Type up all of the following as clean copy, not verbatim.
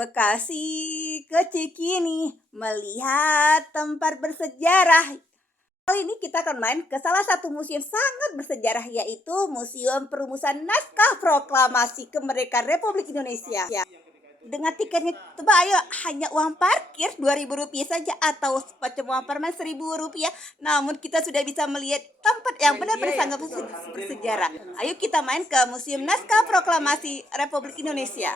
Bekasi ke Cikini melihat tempat bersejarah. Kali ini kita akan main ke salah satu museum sangat bersejarah, yaitu Museum Perumusan Naskah Proklamasi Kemerdekaan Republik Indonesia. Dengan tiketnya, coba ayo, hanya uang parkir Rp2.000 saja atau semacam uang permen Rp1.000. Namun kita sudah bisa melihat tempat yang benar-benar sangat bersejarah. Ayo kita main ke Museum Naskah Proklamasi Republik Indonesia.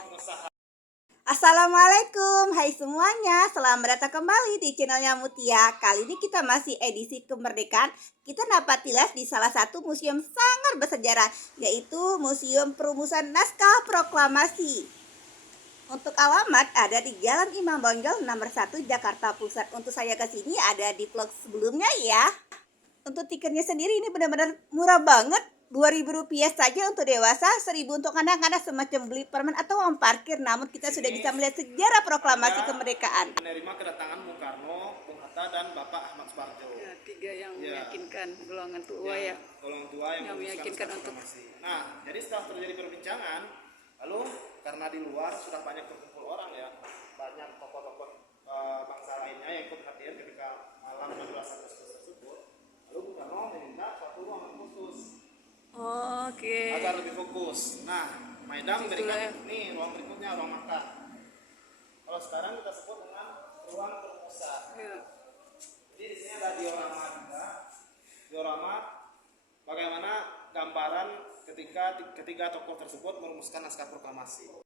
Assalamualaikum, hai semuanya, selamat datang kembali di channelnya Mutia. Kali ini kita masih edisi kemerdekaan. Kita dapat tilas di salah satu museum sangat bersejarah, yaitu Museum Perumusan Naskah Proklamasi. Untuk alamat ada di Jalan Imam Bonjol nomor 1 Jakarta Pusat. Untuk saya ke sini ada di vlog sebelumnya ya. Untuk tiketnya sendiri ini benar-benar murah banget. Rp2.000 saja untuk dewasa, Rp1.000 untuk anak-anak, semacam beli permen atau uang parkir. Namun kita sudah bisa melihat sejarah proklamasi kemerdekaan. Menerima kedatangan Bung Karno, Bung Hatta, dan Bapak Ahmad Suparjo. Ya, tiga yang meyakinkan golongan tua ya. Golongan tua yang meyakinkan untuk. Nah, jadi setelah terjadi perbincangan, lalu karena di luar sudah banyak berkumpul orang ya, banyak tokoh-tokoh bangsa lainnya yang ikut hadir ketika malam 12 Agustus tersebut. Lalu Bung Karno meminta suatu ruangan khusus. Oke. Agar lebih fokus. Nah, Maidam berikan nih ruang berikutnya, ruang makan. Kalau sekarang kita sebut dengan ruang perumusan. Ya. Jadi di sini ada diorama juga. Diorama bagaimana gambaran ketika ketiga tokoh tersebut merumuskan naskah proklamasi.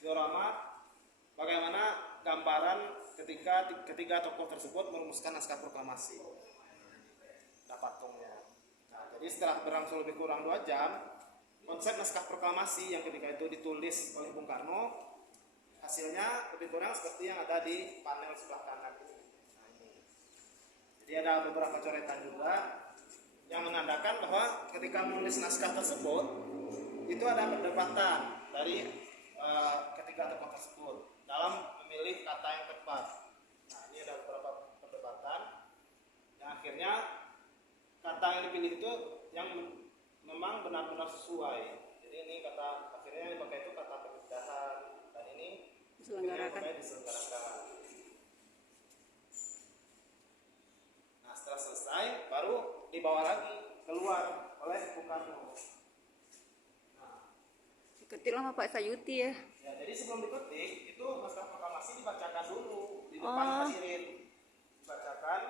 Diorama bagaimana gambaran ketika ketiga tokoh tersebut merumuskan naskah proklamasi. Patungnya. Nah, jadi setelah berlangsung lebih kurang 2 jam, konsep naskah proklamasi yang ketika itu ditulis oleh Bung Karno, hasilnya lebih kurang seperti yang ada di panel sebelah kanan ini. Nah, ini. Jadi ada beberapa coretan juga yang menandakan bahwa ketika menulis naskah tersebut, itu ada perdebatan dari ketiga tokoh tersebut dalam memilih kata yang tepat. Nah, ini ada beberapa perdebatan yang akhirnya kata yang dipilih itu yang memang benar-benar sesuai. Jadi ini kata akhirnya yang dipakai itu kata pencegahan, dan ini diselenggarakan. Nah, setelah selesai baru dibawa lagi keluar oleh Bung Karno. Nah, diketik sama Pak Sayuti ya. Ya, jadi sebelum diketik itu naskah proklamasi dibacakan dulu di depan hadirin, dibacakan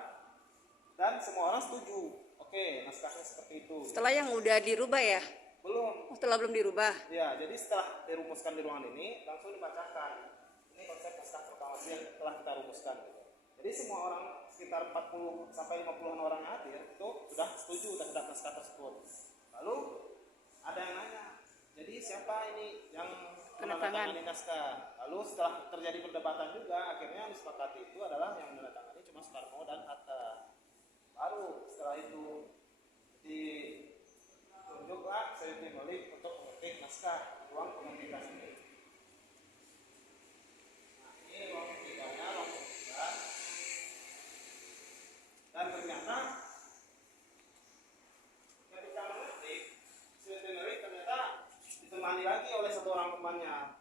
dan semua orang setuju. Oke, naskahnya seperti itu. Setelah yang udah dirubah ya? Belum. Setelah belum dirubah? Ya, jadi setelah dirumuskan di ruangan ini, langsung dibacakan. Ini konsep naskah proklamasi yang telah kita rumuskan. Jadi semua orang, sekitar 40 sampai 50-an orang yang hadir, itu sudah setuju terhadap naskah tersebut. Lalu, ada yang nanya, jadi siapa ini yang menandatangani naskah? Lalu setelah terjadi perdebatan juga, akhirnya yang disepakati itu adalah yang menandatangani cuma Soekarno dan Hatta. Baru setelah itu ditunjuklah Sayuti Malik untuk mengetik naskah ruang pengetikan ini. Nah, ini ruang pengetikannya, ruang pengetikan. Dan ternyata ketika mengetik, Sayuti Malik ternyata ditemani lagi oleh satu orang temannya,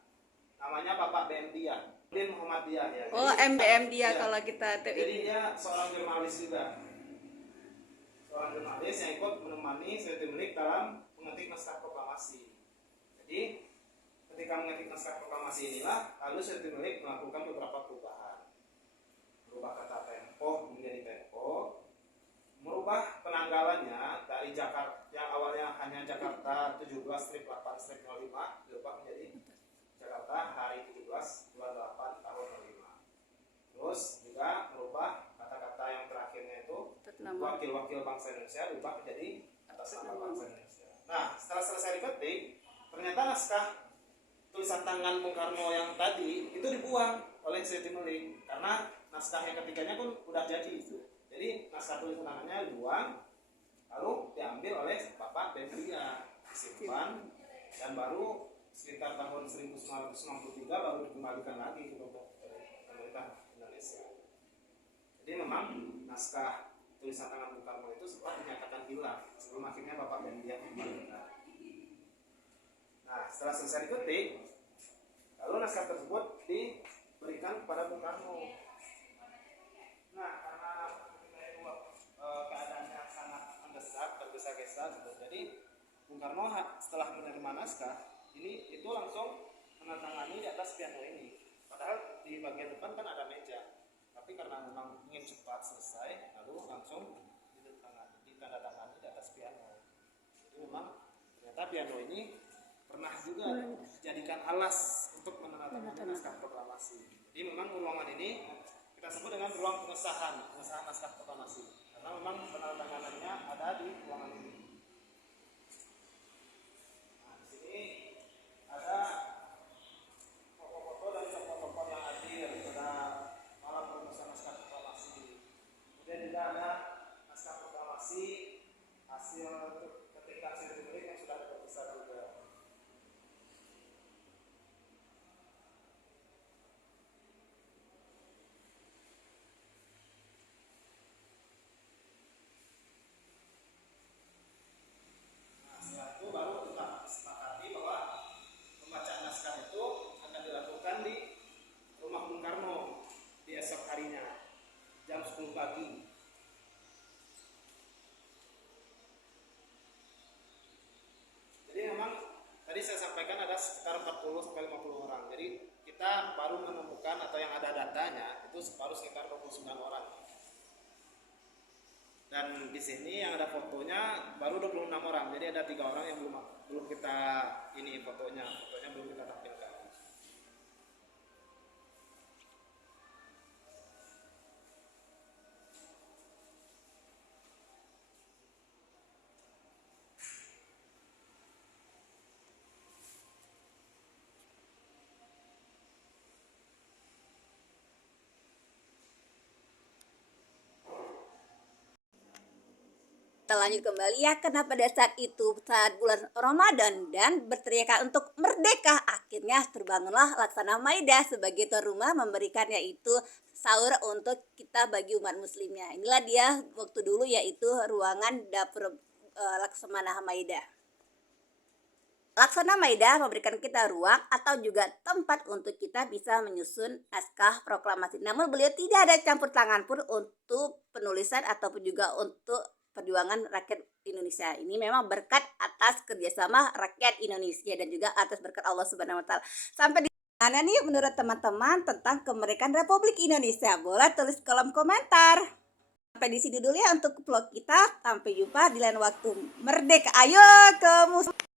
namanya Bapak BM Dia, Din Muhammadiyah ya. Oh, MBM dia ya. Kalau kita jadi dia seorang jurnalis juga. Seorang jurnalis yang ikut menemani Sayuti Malik dalam mengetik naskah proklamasi. Jadi ketika mengetik naskah proklamasi inilah lalu Sayuti Malik melakukan beberapa perubahan. Merubah kata tempo menjadi tempo, merubah penanggalannya dari Jakarta yang awalnya hanya Jakarta 17/8/05 dirubah menjadi Jakarta hari 17 bulan 8 tahun 05. Terus juga merubah kata-kata yang terakhirnya itu wakil-wakil bangsa Indonesia berubah menjadi atas nama bangsa Indonesia. Nah, setelah selesai diketik, ternyata naskah tulisan tangan Bung Karno yang tadi itu dibuang oleh Sayuti Malik karena naskah yang ketiganya pun udah jadi. Jadi naskah tulisan tangannya dibuang, lalu diambil oleh Bapak Bendria, disimpan, dan baru sekitar tahun 1993 baru dikembalikan lagi ke pemerintah Indonesia. Jadi memang naskah tulisan tangan Bung Karno itu sempat dinyatakan hilang sebelum akhirnya Bapak dan dia kembalikan. Nah, setelah selesai diketik, lalu naskah tersebut diberikan kepada Bung Karno. Nah, karena keadaannya sangat mendesak, tergesa-gesa gitu. Jadi Bung Karno setelah menerima naskah itu langsung menandatangani di atas piano ini. Padahal di bagian depan kan ada meja. Tapi karena memang ingin cepat selesai, lalu langsung ditandatangani di atas piano. Jadi memang ternyata piano ini pernah juga dijadikan alas untuk menandatangani naskah proklamasi. Jadi memang ruangan ini kita sebut dengan ruang pengesahan naskah proklamasi. Karena memang penandatanganannya ada di ruangan ini. Nah, di sini ada foto-foto dari tokoh-tokoh yang hadir pada malam perumusan naskah proklamasi. Kemudian juga ada naskah proklamasi hasil ketikan sertifikat yang sudah diperiksa juga. Jam 10 pagi. Jadi memang tadi saya sampaikan ada sekitar 40 sampai 50 orang. Jadi kita baru menemukan atau yang ada datanya itu baru sekitar 29 orang. Dan di sini yang ada fotonya baru 26 orang. Jadi ada 3 orang yang belum kita fotonya belum kita tampilkan. Kita lanjut kembali ya, karena pada saat itu saat bulan Ramadan dan berteriakan untuk merdeka, akhirnya terbangunlah Laksana Maida sebagai tuan rumah memberikan yaitu sahur untuk kita bagi umat muslimnya. Inilah dia waktu dulu yaitu ruangan dapur Laksamana Maida. Laksana Maida memberikan kita ruang atau juga tempat untuk kita bisa menyusun naskah proklamasi. Namun beliau tidak ada campur tangan pun untuk penulisan ataupun juga untuk perjuangan rakyat Indonesia. Ini memang berkat atas kerjasama rakyat Indonesia dan juga atas berkat Allah Subhanahu Wa Taala. Sampai di mana nih menurut teman-teman tentang kemerdekaan Republik Indonesia? Boleh tulis kolom komentar. Sampai di sini dulu ya untuk vlog kita. Sampai jumpa di lain waktu. Merdeka, ayo ke musuh.